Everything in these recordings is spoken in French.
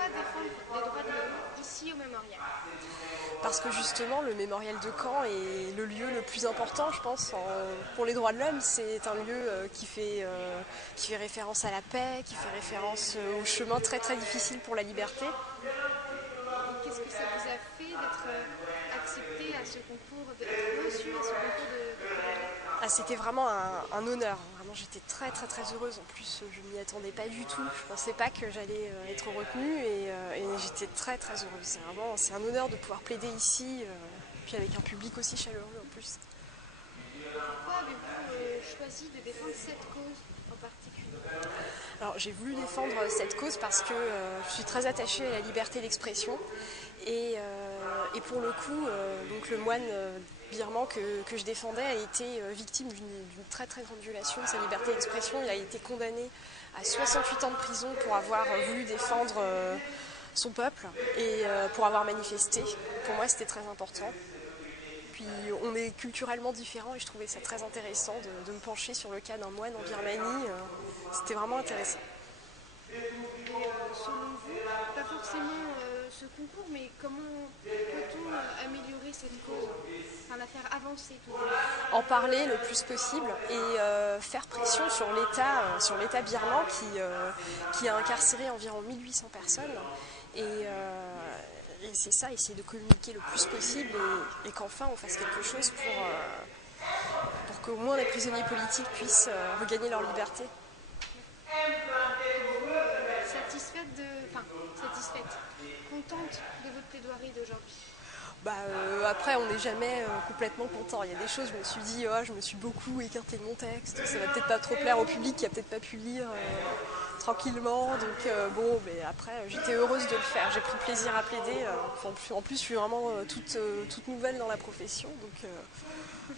pourquoi défendre les droits de l'homme ici au mémorial? Parce que justement, le mémorial de Caen est le lieu le plus important, je pense, pour les droits de l'homme. C'est un lieu qui fait référence à la paix, qui fait référence au chemin très très difficile pour la liberté. Et qu'est-ce que ça vous a fait d'être accepté à ce concours, d'être reçu à ce concours de plaidoirie? Ah, c'était vraiment un honneur. Vraiment, j'étais très très très heureuse. En plus, je m'y attendais pas du tout. Je pensais pas que j'allais être retenue et j'étais très très heureuse. C'est un honneur de pouvoir plaider ici, puis avec un public aussi chaleureux en plus. Pourquoi avez-vous choisi de défendre cette cause en particulier? Alors j'ai voulu défendre cette cause parce que je suis très attachée à la liberté d'expression et pour le coup, donc le moine birman que je défendais a été victime d'une très très grande violation de sa liberté d'expression. Il a été condamné à 68 ans de prison pour avoir voulu défendre son peuple et pour avoir manifesté. Pour moi c'était très important. Puis on est culturellement différents et je trouvais ça très intéressant de me pencher sur le cas d'un moine en Birmanie. C'était vraiment intéressant. Et selon vous, pas forcément ce concours, mais comment peut-on améliorer cette cause? Enfin, la faire avancer tout de même. En parler le plus possible et faire pression sur l'État birman qui a incarcéré environ 1800 personnes. Et c'est ça, essayer de communiquer le plus possible et qu'enfin on fasse quelque chose pour qu'au moins les prisonniers politiques puissent regagner leur liberté. Êtes-vous satisfaite, contente de votre plaidoirie d'aujourd'hui? Après, on n'est jamais complètement content. Il y a des choses, je me suis dit, oh, je me suis beaucoup écarté de mon texte, ça va peut-être pas trop plaire au public qui a peut-être pas pu lire tranquillement. Donc bon, mais après, j'étais heureuse de le faire. J'ai pris plaisir à plaider. En plus, je suis vraiment toute nouvelle dans la profession. Donc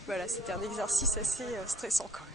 voilà, c'était un exercice assez stressant quand même.